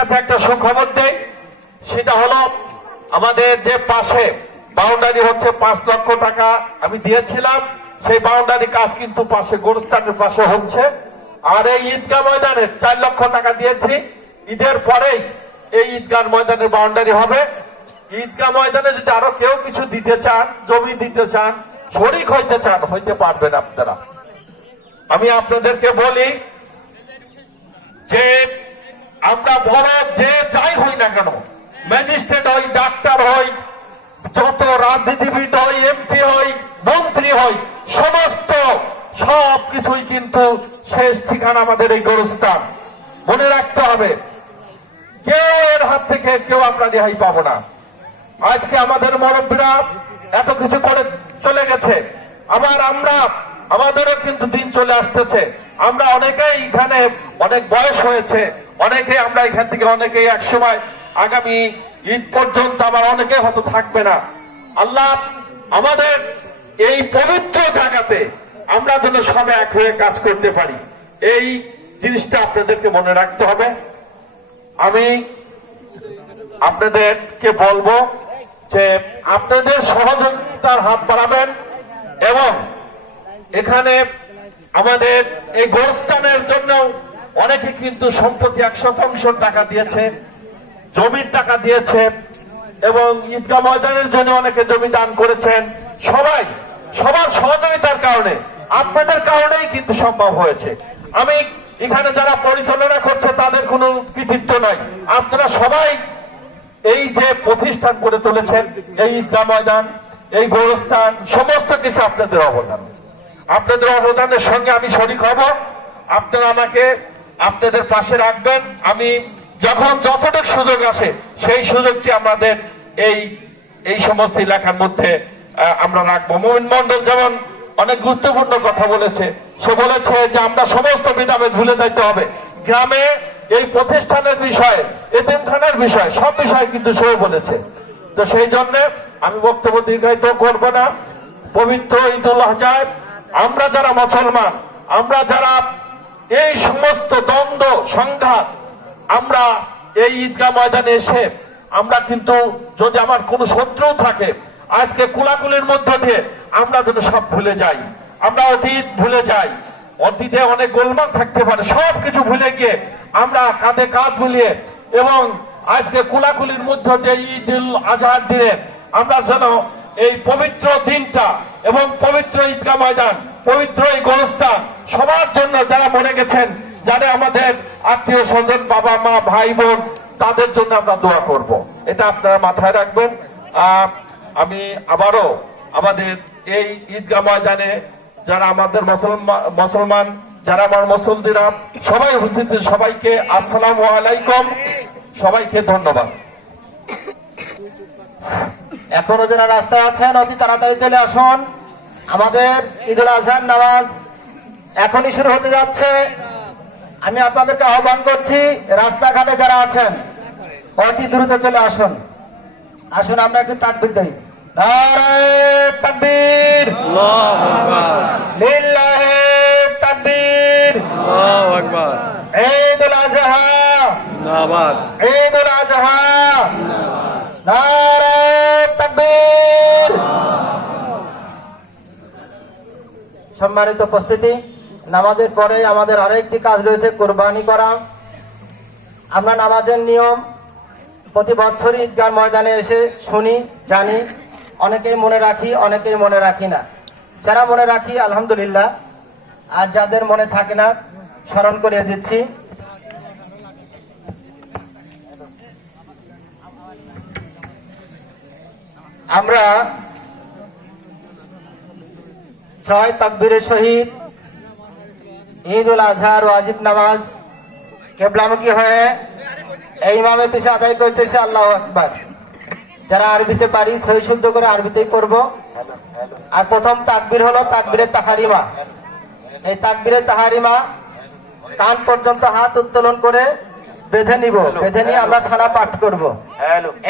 কাছে একটা সুখবর দেই সেটা হলো আমাদের যে পাশে বাউন্ডারি হচ্ছে পাঁচ লক্ষ টাকা আমি দিয়েছিলাম, সেই বাউন্ডারি কাজ কিন্তু পাশে গোরস্থানের পাশে হচ্ছে। আর এই ঈদগাহ ময়দানে চার লক্ষ টাকা দিয়েছি। ঈদের পরেই এই ঈদগাহ ময়দানের বাউন্ডারি হবে। ঈদগাহ ময়দানে যদি আরও কেউ কিছু দিতে চান, জমি দিতে চান, শরিক হইতে চান, হইতে পারবেন আপনারা। আমি আপনাদেরকে বলি যে আমরা বড় যে যাই হই না কেন, ম্যাজিস্ট্রেট হই, ডাক্তার হই, যত রাজনীতিবিদ হই, এমপি হই, মন্ত্রী হই, সমস্ত সব কিছুই কিন্তু শেষ ঠিকানা আমাদের এই গোরস্থান। মনে রাখতে হবে, কেউ এর হাত থেকে কেউ আমরা রেহাই পাবো না। আজকে আমাদের মুরব্বীরা এত কিছু করে চলে গেছে, আবার আমরা, আমাদেরও কিন্তু দিন চলে আসতেছে। আমরা অনেকেই এখানে অনেক বয়স হয়েছে অনেকে আমরা এখান থেকে অনেকেই এক সময় আগামী ঈদ পর্যন্ত আবার অনেকে হয়তো থাকবে না। আল্লাহ আমাদের এই পবিত্র জায়গাতে আমরা যেন সবে এক হয়ে কাজ করতে পারি। এই জিনিসটা আপনাদেরকে মনে রাখতে হবে। আমি আপনাদেরকে বলব যে আপনাদের সহযোগিতার হাত বাড়াবেন এবং এখানে আমাদের এই গোরস্থানের জন্য অনেকে কিন্তু সম্প্রতি এক শতাংশ টাকা দিয়েছে, জমির টাকা দিয়েছে এবং ঈদগাহ ময়দানের জন্য অনেকে জমি দান করেছেন। সবাই, সবার সহযোগিতার কারণে, আপনাদের কারণেই কিন্তু সম্ভব হয়েছে। আমি এখানে যারা পরিচালনা করছে তাদের কোনো কৃতিত্ব নয়। আপনারা সবাই এই যে প্রতিষ্ঠান করে তুলেছেন, এই ঈদগাহ ময়দান, এই গোরস্থান, সমস্ত কিছু আপনাদের অবদান। আপনাদের অবদানের সঙ্গে আমি শরিক হব। আপনারা আমাকে আপনাদের পাশে রাখবেন। আমি যখন যতটুকু সুযোগ আসে, সেই সুযোগটি আমাদের এই এই সমস্ত এলাকার মধ্যে আমরা রাখব। মোমিন মন্ডল যেমন অনেক গুরুত্বপূর্ণ কথা বলেছে, সে বলেছে যে আমরা সমস্ত বিধাবে ভুলে যাইতে হবে। গ্রামে এই প্রতিষ্ঠানের বিষয়ে, এতিমখানার বিষয়, সব বিষয় কিন্তু সেও বলেছে। তো সেই জন্য আমি বক্তব্য দীর্ঘায়িত করব না। পবিত্র ঈদুল আজহায় আমরা যারা মুসলমান, আমরা যারা এই সমস্ত দ্বন্দ্ব, সংঘাত আমরা এই ঈদগাহ ময়দানে এসে, আমরা কিন্তু যদি আমার কোনো শত্রু থাকে, আজকে কুলাকুলির মধ্য দিয়ে আমরা যেন সব ভুলে যাই, আমরা অতীত ভুলে যাই, অতীতে অনেক গোলমাল থাকতে পারে, সব কিছু ভুলে গিয়ে আমরা কাঁধে কাঁধ মিলিয়ে এবং আজকে কুলাকুলির মধ্য দিয়ে ঈদ উল আজহার দিনে আমরা যেন এই পবিত্র দিনটা এবং পবিত্র ঈদগাহ ময়দান, পবিত্র এই গোরস্থান সবার জন্য যারা মরে গেছেন, যারা আমাদের আত্মীয় স্বজন, বাবা, মা, ভাই, বোন, তাদের জন্য আমরা দোয়া করব। এটা আপনারা মাথায় রাখবেন। আমি আবারও আমাদের এই ঈদগাহ ময়দানে যারা আমাদের মুসলমান মুসলমান, যারা আমার মুসলদিরা সবাই উপস্থিত, সবাইকে আসসালাম আলাইকুম। সবাইকে ধন্যবাদ। এখনও যারা রাস্তায় আছেন, অতি তাড়াতাড়ি চলে আসুন। আমাদের ঈদুল আজহার নামাজ এখনই শুরু হতে যাচ্ছে। আমি আপনাদেরকে আহ্বান করছি, রাস্তাঘাটে যারা আছেন, অতি দ্রুত চলে আসুন। আসুন, আমরা একটু তাকবির দিই। তাকবীর। সম্মানিত উপস্থিতি। নামাজের পরে আমাদের আরেকটি কাজ রয়েছে, কোরবানি করা। আমরা নামাজের নিয়ম প্রতি বছরই ঈদগাহ ময়দানে এসে শুনি, জানি। অনেকেই মনে রাখি, অনেকেই মনে রাখি না। যারা মনে রাখি, আলহামদুলিল্লাহ। আর যাদের মনে থাকে না, স্মরণ করিয়ে দিচ্ছি। আমরা ছয় তকবীরের সহিত ঈদ উল আজহার ওয়াজিব নামাজ। কেবলামুখী হয়ে এই ইমামের পিছিয়ে আদায় করতেছে আল্লাহ আকবার। যারা আরবিতে পারি সহি শুদ্ধ করে আরবিতেই পড়ব। আর প্রথম তাকবির হলো তাকবীরের তাহারিমা। এই তাকবীরের তাহারিমা কান পর্যন্ত হাত উত্তোলন করে বেঁধে নিব। বেঁধে নিয়ে আমরা সারা পাঠ করব।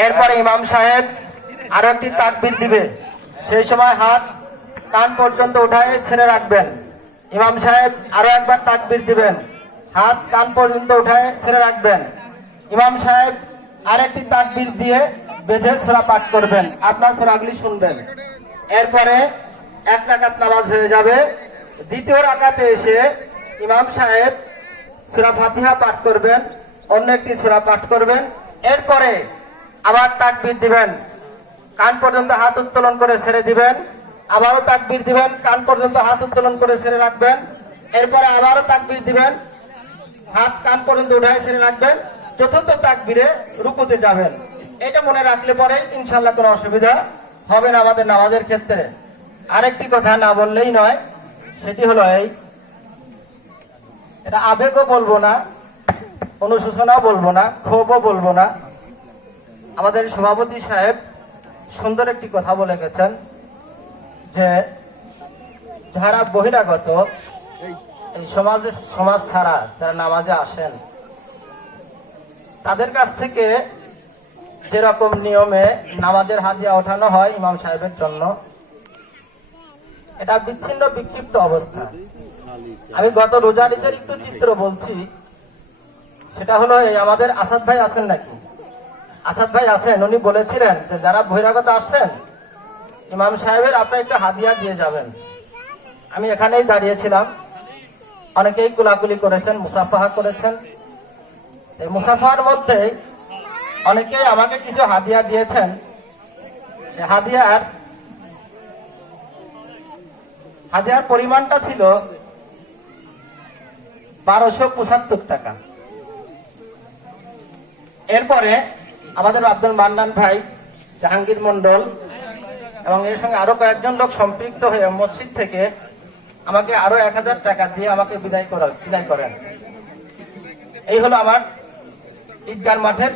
এরপরে ইমাম সাহেব আরও একটি তাকবির দিবে। সেই সময় হাত কান পর্যন্ত উঠায় ছেড়ে রাখবেন। ইমাম সাহেব আরও একবার তাকবির দিবেন। হাত কান পর্যন্ত উঠায় ছেড়ে রাখবেন। ইমাম সাহেব আরেকটি তাকবির দিয়ে বেঁধে সোরা পাঠ করবেন। আপনার সোরাগুলি শুনবেন। এরপরে এক রাকাত নামাজ হয়ে যাবে। দ্বিতীয় রাকাতে এসে ইমাম সাহেব সুরা ফাতিহা পাঠ করবেন, অন্য একটি সুরা পাঠ করবেন। এরপরে আবার তাকবির দিবেন। কান পর্যন্ত হাত উত্তোলন করে ছেড়ে দিবেন। আবারও তাকবির দিবেন, কান পর্যন্ত হাত উত্তোলন করে ছেড়ে রাখবেন। এরপরে আবারও তাকবির দিবেন, হাত কান পর্যন্ত উঠায় ছেড়ে রাখবেন। চতুর্থ তাকবিরে রুকুতে যাবেন। এটা মনে রাখলে পরে ইনশাল্লাহ কোনো অসুবিধা হবে না আমাদের নামাজের ক্ষেত্রে। আরেকটি কথা না বললেই নয়, সেটি হলো এই, এটা আবেগও বলব না, অনুশোচনাও বলব না, ক্ষোভও বলব না। আমাদের সভাপতি সাহেব সুন্দর একটি কথা বলে গেছেন। যে যারা বহিরাগত এই সমাজে সমাজ ছাড়া যারা নামাজে আসেন তাদের কাছ থেকে যেরকম নিয়মে নামাজের হাতিয়া ওঠানো হয় ইমাম সাহেবের জন্য এটা বিচ্ছিন্ন বিক্ষিপ্ত অবস্থা। আমি গত রোজার ঈদের একটু চিত্র বলছি সেটা হলো এই আমাদের আসাদ ভাই আছেন নাকি? আসাদ ভাই আছেন উনি বলেছিলেন যে যারা বহিরাগত আসছেন ইমাম সাহেবের আপনার একটু হাদিয়া দিয়ে যাবেন। আমি এখানেই দাঁড়িয়েছিলাম। অনেকেই কুলাকুলি করেছেন মুসাফাহা করেছেন। এই মুসাফার মধ্যে অনেকেই আমাকে কিছু হাদিয়া দিয়েছেন। সে হাদিয়ার হাদিয়ার পরিমাণটা ছিল বারোশো পঁচাত্তর টাকা। এরপরে আমাদের আব্দুল মান্নান ভাই, জাহাঙ্গীর মন্ডল এবং এর সঙ্গে আরও কয়েকজন লোক সম্পৃক্ত হয়ে মসজিদ থেকে আমাকে আরও এক হাজার টাকা দিয়ে আমাকে বিদায় করা বিদায় করেন। এই হলো আমার ঈদগার মাঠের